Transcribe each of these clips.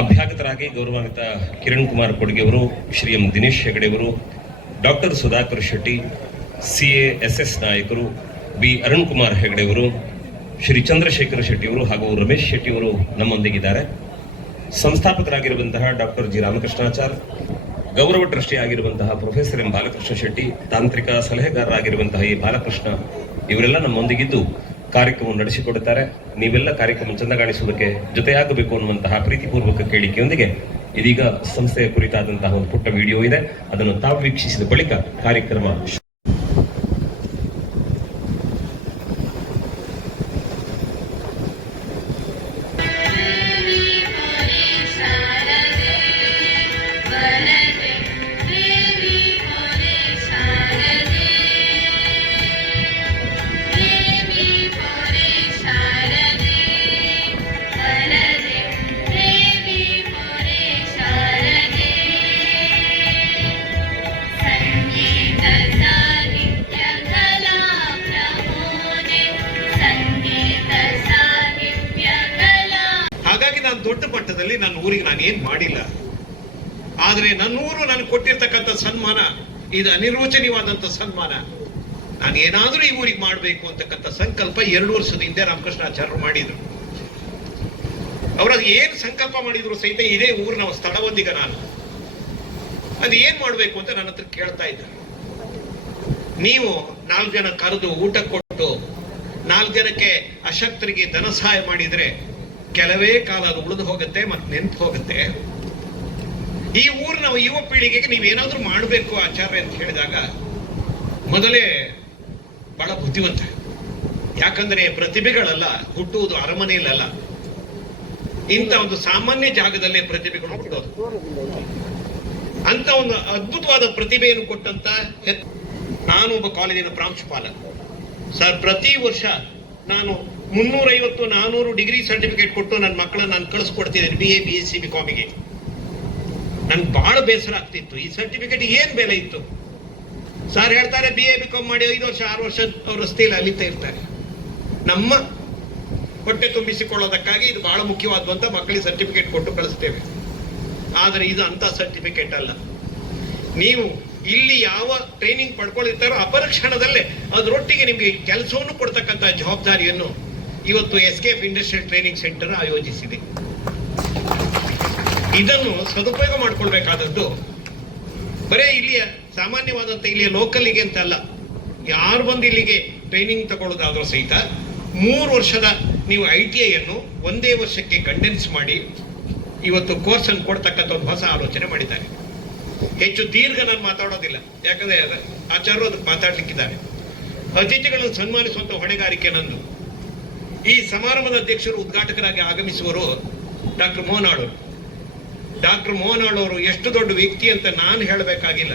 ಅಭ್ಯಾಗತರಾಗಿ ಗೌರವಾನ್ವಿತ ಕಿರಣ್ ಕುಮಾರ್ ಕೊಡ್ಗೆ ಅವರು, ಶ್ರೀ ಎಂ ದಿನೇಶ್ ಹೆಗಡೆ ಅವರು, doctor Sudhakar Shetty, CA SS ನಾಯಕರು, ಬಿ ಅರುಣ್ ಕುಮಾರ್ ಹೆಗಡೆ ಅವರು, ಶ್ರೀ ಚಂದ್ರಶೇಖರ್ ಶೆಟ್ಟಿ ಅವರು ಹಾಗೂ ರಮೇಶ್ ಶೆಟ್ಟಿ ಅವರು ನಮ್ಮೊಂದಿಗಿದ್ದಾರೆ. ಸಂಸ್ಥಾಪಕರಾಗಿರುವಂತಹ ಡಾಕ್ಟರ್ ಜಿ ರಾಮಕೃಷ್ಣಾಚಾರ್, ಗೌರವ ಟ್ರಸ್ಟಿ ಆಗಿರುವಂತಹ ಪ್ರೊಫೆಸರ್ ಎಂ ಬಾಲಕೃಷ್ಣ ಶೆಟ್ಟಿ, ತಾಂತ್ರಿಕ ಸಲಹೆಗಾರರಾಗಿರುವಂತಹ ಈ ಬಾಲಕೃಷ್ಣ ಇವರೆಲ್ಲ ನಮ್ಮೊಂದಿಗಿದ್ದು ಕಾರ್ಯಕ್ರಮವನ್ನು ನಡೆಸಿಕೊಡುತ್ತಾರೆ. ನೀವೆಲ್ಲ ಕಾರ್ಯಕ್ರಮ ಚಂದಗಾಣಿಸುವುದಕ್ಕೆ ಜೊತೆಯಾಗಬೇಕು ಅನ್ನುವಂತಹ ಪ್ರೀತಿಪೂರ್ವಕ ಕೇಳಿಕೆಯೊಂದಿಗೆ ಇದೀಗ ಸಂಸ್ಥೆಯ ಕುರಿತಾದಂತಹ ಒಂದು ಪುಟ್ಟ ವಿಡಿಯೋ ಇದೆ. ಅದನ್ನು ತಾವು ವೀಕ್ಷಿಸಿದ ಬಳಿಕ ಕಾರ್ಯಕ್ರಮ ದೊಡ್ಡ ಮಟ್ಟದಲ್ಲಿ ನನ್ನ ಊರಿಗೆ ನಾನು ಏನ್ ಮಾಡಿಲ್ಲ. ಆದ್ರೆ ನನ್ನೂರು ನನಗೆ ಕೊಟ್ಟಿರ್ತಕ್ಕಂಥ ಸನ್ಮಾನ ಇದು ಅನಿರ್ವಚನೀಯವಾದಂತ ಸನ್ಮಾನ. ನಾನು ಏನಾದ್ರೂ ಈ ಊರಿಗೆ ಮಾಡಬೇಕು ಅಂತಕ್ಕಂಥ ಸಂಕಲ್ಪ 2 ವರ್ಷದ ಹಿಂದೆ ರಾಮಕೃಷ್ಣಾಚಾರ್ಯರು ಮಾಡಿದ್ರು. ಅವ್ರದ್ದು ಏನ್ ಸಂಕಲ್ಪ ಮಾಡಿದ್ರು ಸಹಿತ ಇದೇ ಊರಿನ ಸ್ಥಳವೊಂದಿಗೆ ನಾನು ಅದು ಏನ್ ಮಾಡ್ಬೇಕು ಅಂತ ನನ್ನ ಹತ್ರ ಕೇಳ್ತಾ ಇದ್ದ. ನೀವು 4 ಜನ ಕರೆದು ಊಟ ಕೊಟ್ಟು 4 ಜನಕ್ಕೆ ಅಶಕ್ತರಿಗೆ ಧನ ಸಹಾಯ ಮಾಡಿದ್ರೆ ಕೆಲವೇ ಕಾಲ ಅದು ಉಳಿದು ಹೋಗುತ್ತೆ ಮತ್ತೆ ನೆನ್ಪು ಹೋಗುತ್ತೆ. ಈ ಊರಿನ ಯುವ ಪೀಳಿಗೆಗೆ ನೀವೇನಾದ್ರೂ ಮಾಡಬೇಕು ಆಚಾರ್ಯ ಅಂತ ಹೇಳಿದಾಗ ಮೊದಲೇ ಬಹಳ ಬುದ್ಧಿವಂತ. ಯಾಕಂದ್ರೆ ಪ್ರತಿಭೆಗಳಲ್ಲ ಹುಟ್ಟುವುದು ಅರಮನೆಯಲ್ಲ, ಇಂಥ ಒಂದು ಸಾಮಾನ್ಯ ಜಾಗದಲ್ಲೇ ಪ್ರತಿಭೆಗಳು ಹುಟ್ಟೋದು. ಅಂತ ಒಂದು ಅದ್ಭುತವಾದ ಪ್ರತಿಭೆಯನ್ನು ಕೊಟ್ಟಂತ ನಾನು ಒಬ್ಬ ಕಾಲೇಜಿನ ಪ್ರಾಂಶುಪಾಲ ಸರ್. ಪ್ರತಿ ವರ್ಷ ನಾನು 350-400 ಡಿಗ್ರಿ ಸರ್ಟಿಫಿಕೇಟ್ ಕೊಟ್ಟು ನನ್ನ ಮಕ್ಕಳನ್ನ ನಾನು ಕಳಿಸ್ಕೊಡ್ತಿದ್ದೇನೆ BA BSc BCom ಗೆ. ನನ್ಗೆ ಬಹಳ ಬೇಸರ ಆಗ್ತಿತ್ತು. ಈ ಸರ್ಟಿಫಿಕೇಟ್ ಏನ್ ಬೆಲೆ ಇತ್ತು ಸರ್. ಹೇಳ್ತಾರೆ BA BCom ಮಾಡಿ 5 ವರ್ಷ 6 ವರ್ಷ ಅವ್ರ ರಸ್ತೆಯಲ್ಲಿ ಅಲಿತಾ ಇರ್ತಾರೆ. ನಮ್ಮ ಹೊಟ್ಟೆ ತುಂಬಿಸಿಕೊಳ್ಳೋದಕ್ಕಾಗಿ ಇದು ಬಹಳ ಮುಖ್ಯವಾದಂತ ಮಕ್ಕಳಿಗೆ ಸರ್ಟಿಫಿಕೇಟ್ ಕೊಟ್ಟು ಕಳಿಸ್ತೇವೆ. ಆದ್ರೆ ಇದು ಅಂತ ಸರ್ಟಿಫಿಕೇಟ್ ಅಲ್ಲ. ನೀವು ಇಲ್ಲಿ ಯಾವ ಟ್ರೈನಿಂಗ್ ಪಡ್ಕೊಂಡಿರ್ತಾರೋ ಅಪರಕ್ಷಣದಲ್ಲೇ ಅದರೊಟ್ಟಿಗೆ ನಿಮಗೆ ಕೆಲಸವನ್ನು ಕೊಡ್ತಕ್ಕಂಥ ಜವಾಬ್ದಾರಿಯನ್ನು ಇವತ್ತು ಎಸ್ಕೇಪ್ ಇಂಡಸ್ಟ್ರಿಯಲ್ ಟ್ರೈನಿಂಗ್ ಸೆಂಟರ್ ಆಯೋಜಿಸಿದೆ. ಇದನ್ನು ಸದುಪಯೋಗ ಮಾಡ್ಕೊಳ್ಬೇಕಾದದ್ದು ಬರೇ ಇಲ್ಲಿಯ ಸಾಮಾನ್ಯವಾದಂತ ಇಲ್ಲಿಯ ಲೋಕಲ್ಗೆ ಅಂತ ಅಲ್ಲ. ಯಾರು ಬಂದು ಇಲ್ಲಿಗೆ ಟ್ರೈನಿಂಗ್ ತಗೊಳ್ಳೋದಾದ್ರೂ ಸಹಿತ 3 ವರ್ಷದ ನೀವು ITI ಅನ್ನು ಒಂದೇ ವರ್ಷಕ್ಕೆ ಕಂಡೆನ್ಸ್ ಮಾಡಿ ಇವತ್ತು ಕೋರ್ಸ್ ಅನ್ನು ಕೊಡ್ತಕ್ಕಂಥ ಒಂದು ಹೊಸ ಆಲೋಚನೆ ಮಾಡಿದ್ದಾರೆ. ಹೆಚ್ಚು ದೀರ್ಘ ನಾನು ಮಾತಾಡೋದಿಲ್ಲ, ಯಾಕಂದ್ರೆ ಆಚಾರ್ಯರು ಅದಕ್ಕೆ ಮಾತಾಡ್ಲಿಕ್ಕಿದ್ದಾರೆ. ಅತಿಥಿಗಳನ್ನು ಸನ್ಮಾನಿಸುವಂತ ಹೊಣೆಗಾರಿಕೆ ನಂದು. ಈ ಸಮಾರಂಭದ ಅಧ್ಯಕ್ಷರು ಉದ್ಘಾಟಕರಾಗಿ ಆಗಮಿಸುವರು ಡಾಕ್ಟರ್ ಮೋಹನ್ ಆಳವರು. ಡಾಕ್ಟರ್ ಮೋಹನ್ ಆಳವರು ಎಷ್ಟು ದೊಡ್ಡ ವ್ಯಕ್ತಿ ಅಂತ ನಾನು ಹೇಳಬೇಕಾಗಿಲ್ಲ.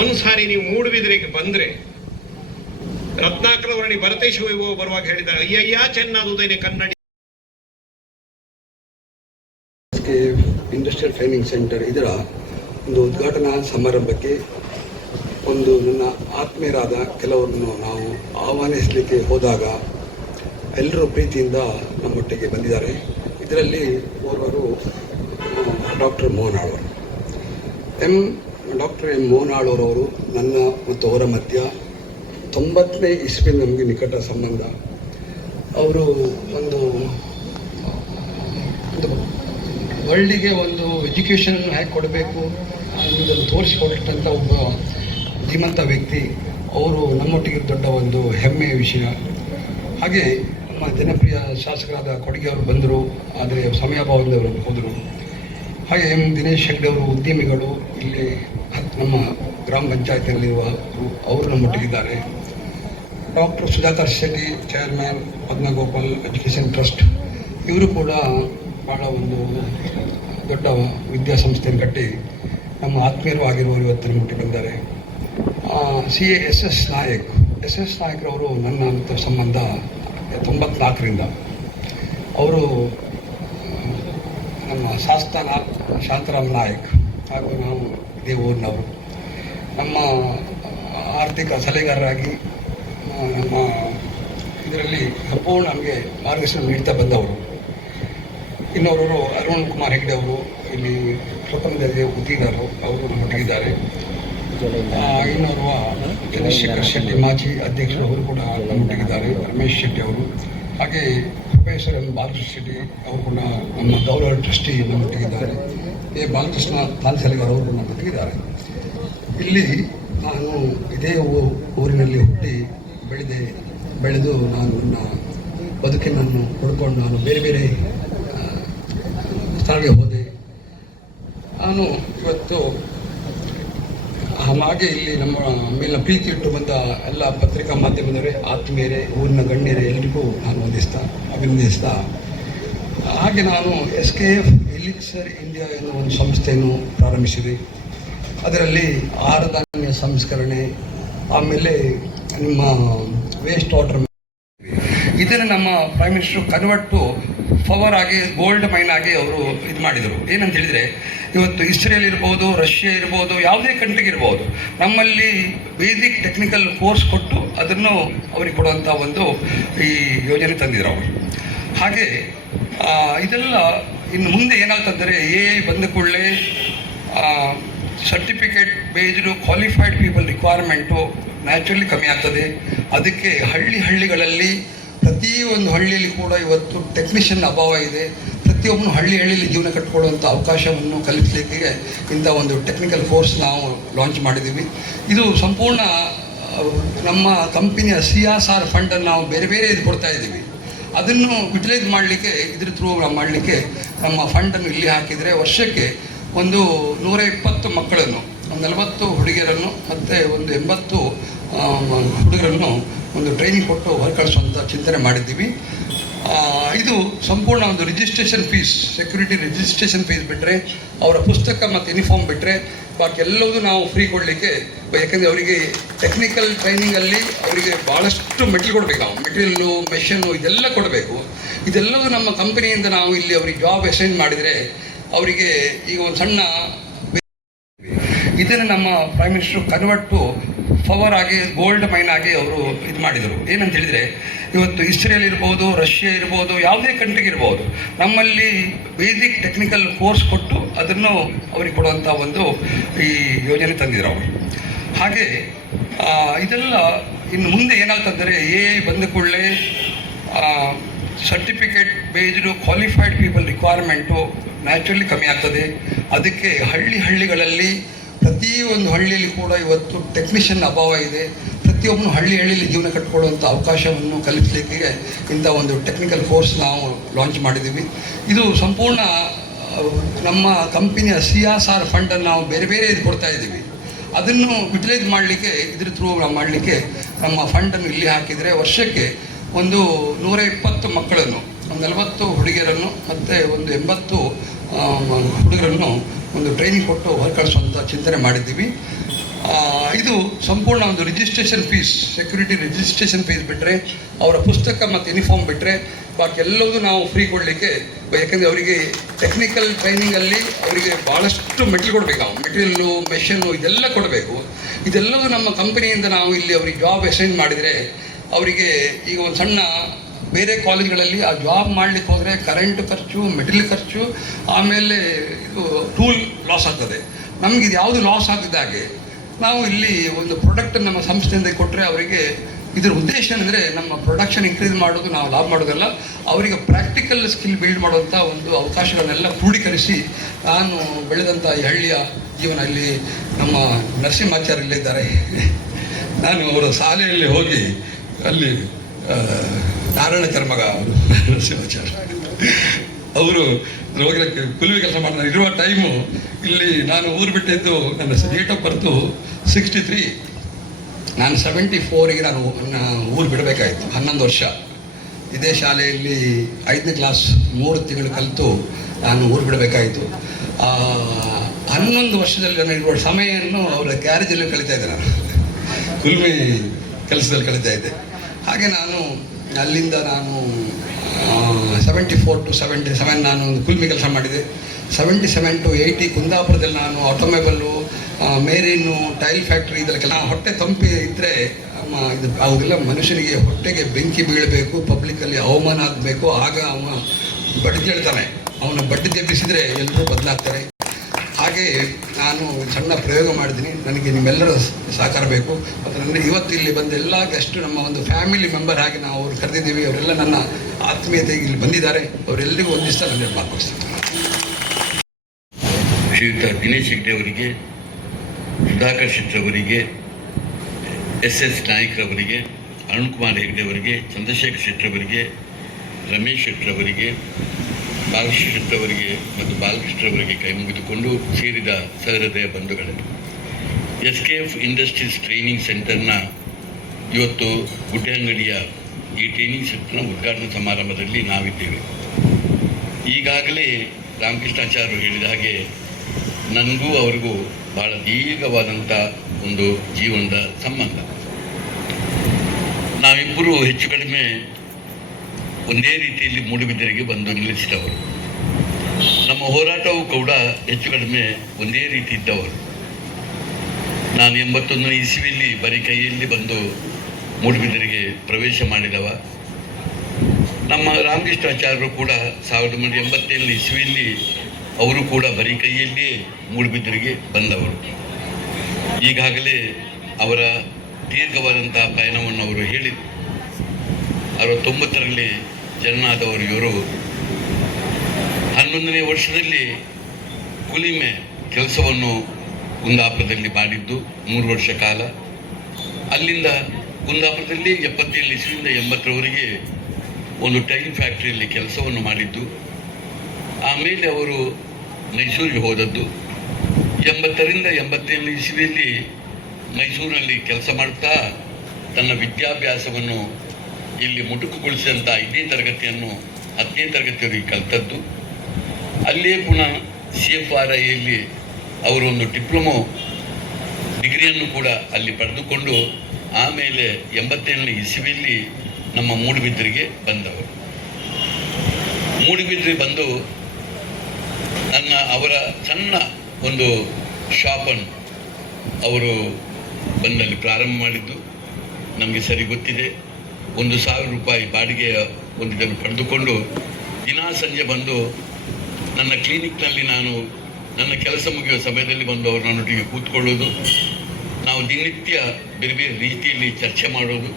ಒಂದ್ಸಾರಿ ನೀವು ಮೂಡುಬಿದಿರೆಗೆ ಬಂದ್ರೆ ರತ್ನಾಕರ ವರ್ಣಿ ಭರತೇಶ ವೈಭವ ಬರುವಾಗ ಹೇಳಿದ್ದಾರೆ, ಅಯ್ಯಯ್ಯ ಚೆನ್ನಾದುದೇನೆ ಕನ್ನಡಿ. ಇಂಡಸ್ಟ್ರಿಯಲ್ ಟ್ರೈನಿಂಗ್ ಸೆಂಟರ್ ಇದರ ಒಂದು ಉದ್ಘಾಟನಾ ಸಮಾರಂಭಕ್ಕೆ ಒಂದು ನನ್ನ ಆತ್ಮೀಯರಾದ ಕೆಲವರನ್ನು ನಾವು ಆಹ್ವಾನಿಸಲಿಕ್ಕೆ ಹೋದಾಗ ಎಲ್ಲರೂ ಪ್ರೀತಿಯಿಂದ ನಮ್ಮೊಟ್ಟಿಗೆ ಬಂದಿದ್ದಾರೆ. ಇದರಲ್ಲಿ ಓರ್ವರು ಡಾಕ್ಟರ್ ಮೋಹನ್ ಆಳ್ವರು. ಡಾಕ್ಟರ್ ಎಂ ಮೋಹನ್ ಆಳ್ವರವರು ನನ್ನ ಮತ್ತು ಅವರ ಮಧ್ಯ 90ನೇ ಇಸ್ವಿ ನಮಗೆ ನಿಕಟ ಸಂಬಂಧ. ಅವರು ಒಂದು ವರ್ಲ್ಡಿಗೆ ಒಂದು ಎಜುಕೇಷನ್ ಹೇಗೆ ಕೊಡಬೇಕು ಅನ್ನೋದನ್ನು ತೋರಿಸಿಕೊಟ್ಟಂಥ ಒಬ್ಬ ಧೀಮಂತ ವ್ಯಕ್ತಿ. ಅವರು ನಮ್ಮೊಟ್ಟಿಗೆ ದೊಡ್ಡ ಒಂದು ಹೆಮ್ಮೆಯ ವಿಷಯ. ಹಾಗೆ ನಮ್ಮ ಜನಪ್ರಿಯ ಶಾಸಕರಾದ ಕೊಡುಗೆ ಅವರು ಬಂದರು, ಆದರೆ ಸಮಯಾಭಾವದವರು ಹೋದರು. ಹಾಗೆ ದಿನೇಶ್ ಹೆಗ್ಡೆ ಅವರು ಉದ್ಯಮಿಗಳು, ಇಲ್ಲಿ ನಮ್ಮ ಗ್ರಾಮ ಪಂಚಾಯತ್ನಲ್ಲಿರುವ ಅವರು ನಮ್ಮೊಟ್ಟಿಗಿದ್ದಾರೆ. Doctor Sudhakar Shetty, chairman Padmagopal education trust, ಇವರು ಕೂಡ ಭಾಳ ಒಂದು ದೊಡ್ಡ ವಿದ್ಯಾಸಂಸ್ಥೆಯನ್ನು ಕಟ್ಟಿ ನಮ್ಮ ಆತ್ಮೀಯರು ಆಗಿರುವವರು ಇವತ್ತು ನಮ್ಮೊಟ್ಟಿಗೆ ಬಂದಿದ್ದಾರೆ. CA SS ನಾಯಕ್, SS ನಾಯಕ್ರವರು ನನ್ನ ಅಂತ ಸಂಬಂಧ 94ರಿಂದ. ಅವರು ನಮ್ಮ ಶಾಸ್ತಾನ ಶಾಂತರಾಮ್ ನಾಯಕ್ ಹಾಗೂ ನಾವು ಇದೇ ಊರಿನವರು. ನಮ್ಮ ಆರ್ಥಿಕ ಸಲಹೆಗಾರರಾಗಿ ನಮ್ಮ ಇದರಲ್ಲಿ ಸಂಪೂರ್ಣ ನಮಗೆ ಮಾರ್ಗದರ್ಶನ ನೀಡ್ತಾ ಬಂದವರು. ಇನ್ನೋರವರು ಅರುಣ್ ಕುಮಾರ್ ಹೆಗ್ಡೆ ಅವರು, ಇಲ್ಲಿ ಪ್ರಥಮದಲ್ಲಿ ಉದ್ದಿದಾರರು, ಅವರು ನಮ್ಮೊಟ್ಟಿಗಿದ್ದಾರೆ. ಇನ್ನೋರ್ವ ಚಂದ್ರಶೇಖರ್ ಶೆಟ್ಟಿ, ಮಾಜಿ ಅಧ್ಯಕ್ಷರು, ಅವರು ಕೂಡ ನಮ್ಮೊಟ್ಟಿಗಿದ್ದಾರೆ. ರಮೇಶ್ ಶೆಟ್ಟಿ ಅವರು, ಹಾಗೆ ಪ್ರೊಫೆಸರ್ ಎಂ ಬಾಲಕೃಷ್ಣ ಶೆಟ್ಟಿ ಅವರು ಕೂಡ ನಮ್ಮ ಗೌರವ ಟ್ರಸ್ಟಿ ನಮ್ಮೊಟ್ಟಿಗಿದ್ದಾರೆ. ಬಾಲಕೃಷ್ಣ ತಾನ್ಸಲಿಗಾರ್ ಅವರು ನಮ್ಮೊಟ್ಟಿಗಿದ್ದಾರೆ. ಇಲ್ಲಿ ನಾನು ಇದೇ ಊರಿನಲ್ಲಿ ಹುಟ್ಟಿ ಬೆಳೆದು ನಾನು ನನ್ನ ಬದುಕಿನನ್ನು ಹುಡ್ಕೊಂಡು ನಾನು ಬೇರೆ ಬೇರೆ ಸ್ಥಳಗಳಿಗೆ ಹೋದೆ. ನಾನು ಇವತ್ತು ಹಾಗೆ ಇಲ್ಲಿ ನಮ್ಮ ಮೇಲಿನ ಪ್ರೀತಿ ಇಟ್ಟು ಬಂದ ಎಲ್ಲ ಪತ್ರಿಕಾ ಮಾಧ್ಯಮದವರೇ, ಆತ್ಮೀಯರೇ, ಊರಿನ ಗಣ್ಯರೇ, ಎಲ್ಲರಿಗೂ ನಾನು ಅಭಿನಂದಿಸ್ತಾ ಹಾಗೆ ನಾನು SKF ಎಲಿಕ್ಸರ್ ಇಂಡಿಯಾ ಎನ್ನುವ ಒಂದು ಸಂಸ್ಥೆಯನ್ನು ಪ್ರಾರಂಭಿಸಿದೆ. ಅದರಲ್ಲಿ ಆಹಾರಧಾನ್ಯ ಸಂಸ್ಕರಣೆ, ಆಮೇಲೆ ನಿಮ್ಮ ವೇಸ್ಟ್ ವಾಟರ್, ಇದನ್ನು ನಮ್ಮ prime minister convert to power ಆಗಿ ಗೋಲ್ಡ್ ಮೈನ್ ಆಗಿ ಅವರು ಇದು ಮಾಡಿದರು. ಏನಂತ ಹೇಳಿದರೆ, ಇವತ್ತು ಇಸ್ರೇಲ್ ಇರ್ಬೋದು, ರಷ್ಯಾ ಇರ್ಬೋದು, ಯಾವುದೇ ಕಂಟ್ರಿಗೆ ಇರ್ಬೋದು, ನಮ್ಮಲ್ಲಿ ಬೇಸಿಕ್ ಟೆಕ್ನಿಕಲ್ ಕೋರ್ಸ್ ಕೊಟ್ಟು ಅದನ್ನು ಅವರಿಗೆ ಕೊಡುವಂಥ ಒಂದು ಈ ಯೋಜನೆ ತಂದಿದ್ರು ಅವರು. ಹಾಗೆ ಇದೆಲ್ಲ ಇನ್ನು ಮುಂದೆ ಏನಾಗ್ತಂದರೆ, ಬಂದ ಕೂಡಲೇ certificate based qualified people requirement naturally ಕಮ್ಮಿ ಆಗ್ತದೆ. ಅದಕ್ಕೆ ಹಳ್ಳಿಗಳಲ್ಲಿ ಪ್ರತಿಯೊಂದು ಹಳ್ಳಿಯಲ್ಲಿ ಕೂಡ ಇವತ್ತು ಟೆಕ್ನಿಷಿಯನ್ ಅಭಾವ ಇದೆ. ಪ್ರತಿಯೊಬ್ಬನು ಹಳ್ಳಿಯಲ್ಲಿ ಜೀವನ ಕಟ್ಟಿಕೊಳ್ಳುವಂಥ ಅವಕಾಶವನ್ನು ಕಲಿಸಲಿಕ್ಕೆ ಇಂಥ ಒಂದು ಟೆಕ್ನಿಕಲ್ ಕೋರ್ಸ್ ನಾವು ಲಾಂಚ್ ಮಾಡಿದ್ದೀವಿ. ಇದು ಸಂಪೂರ್ಣ ನಮ್ಮ ಕಂಪನಿಯ CSR ಫಂಡನ್ನು ನಾವು ಬೇರೆ ಬೇರೆ ಇದು ಕೊಡ್ತಾ ಇದ್ದೀವಿ. ಅದನ್ನು ಯುಟಿಲೈಸ್ ಮಾಡಲಿಕ್ಕೆ, ಇದ್ರ ಥ್ರೂ ಮಾಡಲಿಕ್ಕೆ ನಮ್ಮ ಫಂಡನ್ನು ಇಲ್ಲಿ ಹಾಕಿದರೆ ವರ್ಷಕ್ಕೆ ಒಂದು 120 ಮಕ್ಕಳನ್ನು, 40 ಹುಡುಗಿಯರನ್ನು ಮತ್ತು ಒಂದು 80 ಹುಡುಗರನ್ನು ಒಂದು ಟ್ರೈನಿಂಗ್ ಕೊಟ್ಟು ಹೊರ ಕಳಿಸುವಂಥ ಚಿಂತನೆ ಮಾಡಿದ್ದೀವಿ. ಇದು ಸಂಪೂರ್ಣ ಒಂದು registration fees, security registration fees ಬಿಟ್ಟರೆ, ಅವರ ಪುಸ್ತಕ ಮತ್ತು ಯೂನಿಫಾರ್ಮ್ ಬಿಟ್ಟರೆ ಬಾಕಿ ಎಲ್ಲವೂ ನಾವು ಫ್ರೀ ಕೊಡಲಿಕ್ಕೆ. ಯಾಕೆಂದರೆ ಅವರಿಗೆ ಟೆಕ್ನಿಕಲ್ ಟ್ರೈನಿಂಗಲ್ಲಿ ಅವರಿಗೆ ಭಾಳಷ್ಟು ಮೆಟೀರಿಯಲ್ ಕೊಡಬೇಕು, ನಾವು ಮೆಟೀರಿಯಲ್ಲು, ಮೆಷನ್ನು, ಇದೆಲ್ಲ ಕೊಡಬೇಕು. ಇದೆಲ್ಲವೂ ನಮ್ಮ ಕಂಪನಿಯಿಂದ ನಾವು ಇಲ್ಲಿ ಅವರಿಗೆ ಜಾಬ್ ಅಸೈನ್ ಮಾಡಿದರೆ ಅವರಿಗೆ ಈಗ ಒಂದು ಸಣ್ಣ ಇದನ್ನು ನಮ್ಮ prime minister convert to power ಆಗಿ ಗೋಲ್ಡ್ ಮೈನ್ ಆಗಿ ಅವರು ಇದು ಮಾಡಿದರು. ಏನಂತ ಹೇಳಿದರೆ, ಇವತ್ತು ಇಸ್ರೇಲ್ ಇರ್ಬೋದು, ರಷ್ಯಾ ಇರ್ಬೋದು, ಯಾವುದೇ ಕಂಟ್ರಿಗೆ ಇರ್ಬೋದು, ನಮ್ಮಲ್ಲಿ ಬೇಸಿಕ್ ಟೆಕ್ನಿಕಲ್ ಕೋರ್ಸ್ ಕೊಟ್ಟು ಅದನ್ನು ಅವರಿಗೆ ಕೊಡುವಂಥ ಒಂದು ಈ ಯೋಜನೆ ತಂದಿದ್ರು ಅವರು. ಹಾಗೆ ಇದೆಲ್ಲ ಇನ್ನು ಮುಂದೆ ಏನಾಗ್ತಂದರೆ, ಬಂದ ಕೂಡಲೇ certificate based qualified people requirement naturally ಕಮ್ಮಿ ಆಗ್ತದೆ. ಅದಕ್ಕೆ ಹಳ್ಳಿಗಳಲ್ಲಿ ಪ್ರತಿಯೊಂದು ಹಳ್ಳಿಯಲ್ಲಿ ಕೂಡ ಇವತ್ತು ಟೆಕ್ನಿಷಿಯನ್ ಅಭಾವ ಇದೆ. ಪ್ರತಿಯೊಬ್ಬನು ಹಳ್ಳಿಯಲ್ಲಿ ಜೀವನ ಕಟ್ಟಿಕೊಳ್ಳುವಂಥ ಅವಕಾಶವನ್ನು ಕಲಿಸಲಿಕ್ಕೆ ಇಂಥ ಒಂದು ಟೆಕ್ನಿಕಲ್ ಕೋರ್ಸ್ ನಾವು ಲಾಂಚ್ ಮಾಡಿದ್ದೀವಿ. ಇದು ಸಂಪೂರ್ಣ ನಮ್ಮ ಕಂಪನಿಯ CSR ಫಂಡನ್ನು ನಾವು ಬೇರೆ ಬೇರೆ ಇದು ಕೊಡ್ತಾ ಇದ್ದೀವಿ. ಅದನ್ನು ಯುಟಿಲೈಸ್ ಮಾಡಲಿಕ್ಕೆ ಇದ್ರ ಥ್ರೂ ನಾವು ಮಾಡಲಿಕ್ಕೆ ನಮ್ಮ ಫಂಡನ್ನು ಇಲ್ಲಿ ಹಾಕಿದರೆ ವರ್ಷಕ್ಕೆ ಒಂದು 120 ಮಕ್ಕಳನ್ನು, ಒಂದು 40 ಹುಡುಗಿಯರನ್ನು ಮತ್ತು ಒಂದು 80 ಹುಡುಗರನ್ನು ಒಂದು ಟ್ರೈನಿಂಗ್ ಕೊಟ್ಟು ಹೊರ ಕಳಿಸುವಂಥ ಚಿಂತನೆ ಮಾಡಿದ್ದೀವಿ. ಇದು ಸಂಪೂರ್ಣ ಒಂದು registration fees, security registration fees ಬಿಟ್ಟರೆ, ಅವರ ಪುಸ್ತಕ ಮತ್ತು ಯೂನಿಫಾರ್ಮ್ ಬಿಟ್ಟರೆ ಬಾಕಿ ಎಲ್ಲವೂ ನಾವು ಫ್ರೀ ಕೊಡಲಿಕ್ಕೆ, ಯಾಕೆಂದರೆ ಅವರಿಗೆ ಟೆಕ್ನಿಕಲ್ ಟ್ರೈನಿಂಗಲ್ಲಿ ಅವರಿಗೆ ಭಾಳಷ್ಟು ಮೆಟೀರಿಯಲ್ ಕೊಡಬೇಕು, ನಾವು ಮೆಟೀರಿಯಲ್ಲು, ಮೆಷನ್ನು ಇದೆಲ್ಲ ಕೊಡಬೇಕು. ಇದೆಲ್ಲವೂ ನಮ್ಮ ಕಂಪನಿಯಿಂದ ನಾವು ಇಲ್ಲಿ ಅವರಿಗೆ ಜಾಬ್ ಅಸೈನ್ ಮಾಡಿದರೆ ಅವರಿಗೆ ಈಗ ಒಂದು ಸಣ್ಣ ಬೇರೆ ಕಾಲೇಜ್ಗಳಲ್ಲಿ ಆ ಜಾಬ್ ಮಾಡಲಿಕ್ಕೆ ಹೋದರೆ ಕರೆಂಟ್ ಖರ್ಚು, ಮೆಟೀರಿಯಲ್ ಖರ್ಚು, ಆಮೇಲೆ ಇದು ಟೂಲ್ ಲಾಸ್ ಆಗ್ತದೆ. ನಮಗೆ ಇದು ಯಾವುದು ಲಾಸ್ ಆಗದಾಗೆ ನಾವು ಇಲ್ಲಿ ಒಂದು ಪ್ರಾಡಕ್ಟ್ ನಮ್ಮ ಸಂಸ್ಥೆಯಿಂದ ಕೊಟ್ಟರೆ ಅವರಿಗೆ ಇದರ ಉದ್ದೇಶ ಅಂದರೆ ನಮ್ಮ ಪ್ರೊಡಕ್ಷನ್ ಇನ್ಕ್ರೀಸ್ ಮಾಡೋದು, ನಾವು ಲಾಭ ಮಾಡೋದಲ್ಲ, ಅವರಿಗೆ ಪ್ರಾಕ್ಟಿಕಲ್ ಸ್ಕಿಲ್ ಬಿಲ್ಡ್ ಮಾಡುವಂಥ ಒಂದು ಅವಕಾಶಗಳನ್ನೆಲ್ಲ ಕ್ರೋಢೀಕರಿಸಿ ನಾನು ಬೆಳೆದಂಥ ಈ ಹಳ್ಳಿಯ ಜೀವನ. ಇಲ್ಲಿ ನಮ್ಮ ನರಸಿಂಹಾಚಾರ್ಯ ಇಲ್ಲಿದ್ದಾರೆ. ನಾನು ಅವರ ಶಾಲೆಯಲ್ಲಿ ಹೋಗಿ ಅಲ್ಲಿ ನಾರಾಯಣ ಕರ್ಮಗ ಅವರು ನರಸಿಂಹಾಚಾರ್ಯ ಅವರು ಹೋಗಲಿಕ್ಕೆ ಕುಲುವಿ ಕೆಲಸ ಮಾಡ್ತಾರೆ. ಇರುವ ಟೈಮು ಇಲ್ಲಿ ನಾನು ಊರು ಬಿಟ್ಟಿದ್ದು, ನನ್ನ ಡೇಟ್ ಆಫ್ ಬರ್ತು 63. ನಾನು 74ಗೆ ನಾನು ಊರು ಬಿಡಬೇಕಾಯಿತು. 11 ವರ್ಷ ಇದೇ ಶಾಲೆಯಲ್ಲಿ 5ನೇ ಕ್ಲಾಸ್ 3 ತಿಂಗಳು ಕಲಿತು ನಾನು ಊರು ಬಿಡಬೇಕಾಯಿತು. 11 ವರ್ಷದಲ್ಲಿ ನಾನು ಇರುವ ಸಮಯವನ್ನು ಅವರ ಗ್ಯಾರೇಜಲ್ಲಿ ಕಳೀತಾ ಇದ್ದೆ. ನಾನು ಕುಲ್ಮಿ ಕೆಲಸದಲ್ಲಿ ಕಳೀತಾ ಇದ್ದೆ. ಹಾಗೆ ನಾನು ಅಲ್ಲಿಂದ ನಾನು 74 to 77 ನಾನು ಒಂದು ಕುಲ್ಮಿ ಕೆಲಸ ಮಾಡಿದೆ. 77 to 80 ಕುಂದಾಪುರದಲ್ಲಿ ನಾನು ಆಟೋಮೊಬೈಲು, ಮೇರಿನು, ಟೈಲ್ ಫ್ಯಾಕ್ಟ್ರಿ ಇದೆಲ್ಲ ಹೊಟ್ಟೆ ತಂಪಿ ಇದ್ದರೆ ಇದು ಅವೆಲ್ಲ ಮನುಷ್ಯನಿಗೆ ಹೊಟ್ಟೆಗೆ ಬೆಂಕಿ ಬೀಳಬೇಕು, ಪಬ್ಲಿಕ್ಕಲ್ಲಿ ಅವಮಾನ ಆಗಬೇಕು, ಆಗ ಅವನು ಬಡ್ದೇಳ್ತಾನೆ. ಅವನ ಬಡ್ಡಿ ತೆಬ್ಬಿಸಿದರೆ ಎಲ್ಲರೂ ಬದಲಾಗ್ತಾರೆ. ಹಾಗೆ ನಾನು ಸಣ್ಣ ಪ್ರಯೋಗ ಮಾಡಿದ್ದೀನಿ. ನನಗೆ ನಿಮ್ಮೆಲ್ಲರ ಸಹಕಾರ ಬೇಕು. ಮತ್ತು ನನಗೆ ಇವತ್ತು ಇಲ್ಲಿ ಬಂದ ಎಲ್ಲ ಗೆಸ್ಟು ನಮ್ಮ ಒಂದು ಫ್ಯಾಮಿಲಿ ಮೆಂಬರ್ ಆಗಿ ನಾವು ಅವ್ರು ಕರೆದಿದ್ದೀವಿ. ಅವರೆಲ್ಲ ನನ್ನ ಆತ್ಮೀಯತೆಗೆ ಇಲ್ಲಿ ಬಂದಿದ್ದಾರೆ. ಅವರೆಲ್ಲರಿಗೂ ಒಂದಿಷ್ಟ ನಾನು ಮಾರ್ಪಡಿಸ್ತೀನಿ. ಶ್ರೀಯುತ ದಿನೇಶ್ ಹೆಗ್ಡೆ ಅವರಿಗೆ, ಸುಧಾಕರ್ ಶೆಟ್ಟಿ ಅವರಿಗೆ, SS ನಾಯ್ಕರವರಿಗೆ, ಅರುಣ್ ಕುಮಾರ್ ಹೆಗ್ಡೆ ಅವರಿಗೆ, ಚಂದ್ರಶೇಖರ್ ಶೆಟ್ಟಿ ಅವರಿಗೆ, ರಮೇಶ್ ಶೆಟ್ಟಿ ಅವರಿಗೆ, ಬಾಲಕೃಷ್ಣ ಶೆಟ್ಟಿ ಅವರಿಗೆ ಮತ್ತು ಬಾಲಕೃಷ್ಣ ಅವರಿಗೆ ಕೈ ಮುಗಿದುಕೊಂಡು ಸೇರಿದ ಸಹೃದಯ ಬಂಧುಗಳೇ, SKF ಇಂಡಸ್ಟ್ರೀಸ್ ಟ್ರೈನಿಂಗ್ ಸೆಂಟರ್ನ ಇವತ್ತು ಗುಡ್ಡೆಹಂಗಡಿಯ ಈ ಟ್ರೈನಿಂಗ್ ಸೆಂಟರ್ನ ಉದ್ಘಾಟನಾ ಸಮಾರಂಭದಲ್ಲಿ ನಾವಿದ್ದೇವೆ. ಈಗಾಗಲೇ ರಾಮಕೃಷ್ಣಾಚಾರ್ಯರು ಹೇಳಿದ ಹಾಗೆ ನನಗೂ ಅವರಿಗೂ ಬಹಳ ದೀರ್ಘವಾದಂಥ ಒಂದು ಜೀವನದ ಸಂಬಂಧ. ನಾವಿಬ್ಬರು ಹೆಚ್ಚು ಕಡಿಮೆ ಒಂದೇ ರೀತಿಯಲ್ಲಿ ಮೂಡುಬಿದಿರೆಗೆ ಬಂದು ನಿಲ್ಲಿಸಿದವರು. ನಮ್ಮ ಹೋರಾಟವೂ ಕೂಡ ಹೆಚ್ಚು ಕಡಿಮೆ ಒಂದೇ ರೀತಿ ಇದ್ದವರು. ನಾನು 81ನೇ ಇಸವಿಯಲ್ಲಿ ಬರೀ ಕೈಯಲ್ಲಿ ಬಂದು ಮೂಡುಬಿದಿರೆಗೆ ಪ್ರವೇಶ ಮಾಡಿದವ. ನಮ್ಮ ರಾಮಕೃಷ್ಣಾಚಾರ್ಯರು ಕೂಡ 1987ನೇ ಇಸವಿಯಲ್ಲಿ ಅವರು ಕೂಡ ಬರೀ ಕೈಯಲ್ಲಿ ಮೂಡುಬಿದಿರೆಗೆ ಬಂದವರು. ಈಗಾಗಲೇ ಅವರ ದೀರ್ಘವಾದಂತಹ ಪಯಣವನ್ನು ಅವರು ಹೇಳಿದರು. 69ರಲ್ಲಿ ಜನನಾದವರು ಇವರು. 11ನೇ ವರ್ಷದಲ್ಲಿ ಕುಲಿಮೆ ಕೆಲಸವನ್ನು ಕುಂದಾಪುರದಲ್ಲಿ ಮಾಡಿದ್ದು 3 ವರ್ಷ ಕಾಲ. ಅಲ್ಲಿಂದ ಕುಂದಾಪುರದಲ್ಲಿ 77 ಇಸವಿಯಿಂದ 80ರವರೆಗೆ ಒಂದು ಟೈಲ್ ಫ್ಯಾಕ್ಟ್ರಿಯಲ್ಲಿ ಕೆಲಸವನ್ನು ಮಾಡಿದ್ದು. ಆಮೇಲೆ ಅವರು ಮೈಸೂರಿಗೆ ಹೋದದ್ದು. 80ರಿಂದ 87 ಇಸವಿಯಲ್ಲಿ ಮೈಸೂರಿನಲ್ಲಿ ಕೆಲಸ ಮಾಡ್ತಾ ತನ್ನ ವಿದ್ಯಾಭ್ಯಾಸವನ್ನು ಇಲ್ಲಿ ಮುಟುಕುಗೊಳಿಸಿದಂಥ 5ನೇ ತರಗತಿಯನ್ನು 10ನೇ ತರಗತಿಯವರಿಗೆ ಕಲಿತದ್ದು. ಅಲ್ಲಿಯೇ ಪುನಃ CFRIಯಲ್ಲಿ ಅವರು ಒಂದು ಡಿಪ್ಲೊಮೊ ಡಿಗ್ರಿಯನ್ನು ಕೂಡ ಅಲ್ಲಿ ಪಡೆದುಕೊಂಡು ಆಮೇಲೆ 87ನೇ ಇಸವಿಯಲ್ಲಿ ನಮ್ಮ ಮೂಡುಬಿದಿರೆಗೆ ಬಂದವರು. ಮೂಡುಬಿದಿರೆ ಬಂದು ಅವರ ಸಣ್ಣ ಒಂದು ಶಾಪನ್ನು ಅವರು ಬಂದಲ್ಲಿ ಪ್ರಾರಂಭ ಮಾಡಿದ್ದು ನಮಗೆ ಸರಿ ಗೊತ್ತಿದೆ. 1,000 ರೂಪಾಯಿ ಬಾಡಿಗೆಯ ಒಂದು ಇದನ್ನು ಪಡೆದುಕೊಂಡು ದಿನಾ ಸಂಜೆ ಬಂದು ನನ್ನ ಕ್ಲಿನಿಕ್ನಲ್ಲಿ ನಾನು ನನ್ನ ಕೆಲಸ ಮುಗಿಯುವ ಸಮಯದಲ್ಲಿ ಬಂದು ಅವರು ನನ್ನೊಟ್ಟಿಗೆ ಕೂತ್ಕೊಳ್ಳೋದು, ನಾವು ದಿನನಿತ್ಯ ಬೇರೆ ಬೇರೆ ರೀತಿಯಲ್ಲಿ ಚರ್ಚೆ ಮಾಡೋದು,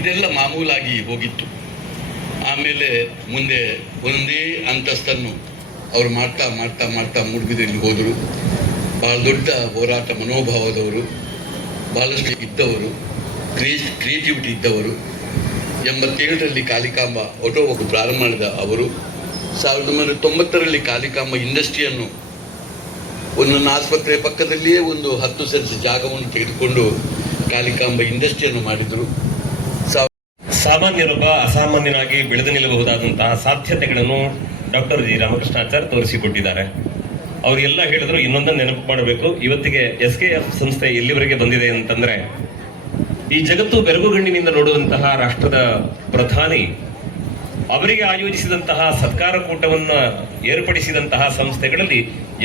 ಇದೆಲ್ಲ ಮಾಮೂಲಾಗಿ ಹೋಗಿತ್ತು. ಆಮೇಲೆ ಮುಂದೆ ಒಂದೇ ಅಂತಸ್ತನ್ನು ಅವರು ಮಾಡ್ತಾ ಮಾಡ್ತಾ ಮಾಡ್ತಾ ಮೂಡುಬಿದಿರೆಯಲ್ಲಿ ಹೋದರು. ಭಾಳ ದೊಡ್ಡ ಹೋರಾಟ ಮನೋಭಾವದವರು, ಭಾಳಷ್ಟು ಇದ್ದವರು. ಕ್ರಿಯೇಟಿವಿಟಿ ಇದ್ದವರು. 87ರಲ್ಲಿ ಕಾಲಿಕಾಂಬ ಆಟೋವನ್ನು ಪ್ರಾರಂಭ ಮಾಡಿದ ಅವರು 1990ರಲ್ಲಿ ಕಾಲಿಕಾಂಬ ಇಂಡಸ್ಟ್ರಿಯನ್ನು ಒಂದೊಂದು ಆಸ್ಪತ್ರೆ ಪಕ್ಕದಲ್ಲಿಯೇ ಒಂದು 10 ಸೆಂಟ್ಸ್ ಜಾಗವನ್ನು ತೆಗೆದುಕೊಂಡು ಕಾಲಿಕಾಂಬ ಇಂಡಸ್ಟ್ರಿಯನ್ನು ಮಾಡಿದರು. ಸಾಮಾನ್ಯರೊಬ್ಬ ಅಸಾಮಾನ್ಯನಾಗಿ ಬೆಳೆದು ನಿಲ್ಲಬಹುದಾದಂತಹ ಸಾಧ್ಯತೆಗಳನ್ನು ಡಾಕ್ಟರ್ ಜಿ ರಾಮಕೃಷ್ಣಾಚಾರ್ಯ ತೋರಿಸಿಕೊಟ್ಟಿದ್ದಾರೆ. ಅವರೆಲ್ಲ ಹೇಳಿದ್ರು. ಇನ್ನೊಂದನ್ನು ನೆನಪು ಮಾಡಬೇಕು, ಇವತ್ತಿಗೆ SKF ಸಂಸ್ಥೆ ಎಲ್ಲಿವರೆಗೆ ಬಂದಿದೆ ಅಂತಂದ್ರೆ, ಈ ಜಗತ್ತು ಬೆರಗುಗಣ್ಣಿನಿಂದ ನೋಡುವಂತಹ ರಾಷ್ಟ್ರದ ಪ್ರಧಾನಿ ಅವರಿಗೆ ಆಯೋಜಿಸಿದಂತಹ ಸತ್ಕಾರ ಕೂಟವನ್ನು ಏರ್ಪಡಿಸಿದಂತಹ ಸಂಸ್ಥೆಗಳಲ್ಲಿ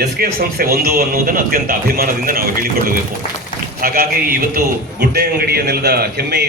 SKF ಸಂಸ್ಥೆ ಒಂದು ಅನ್ನುವುದನ್ನು ಅತ್ಯಂತ ಅಭಿಮಾನದಿಂದ ನಾವು ಹೇಳಿಕೊಳ್ಳಬೇಕು. ಹಾಗಾಗಿ ಇವತ್ತು ಗುಡ್ಡೆ ಅಂಗಡಿಯ ನೆಲದ ಹೆಮ್ಮೆ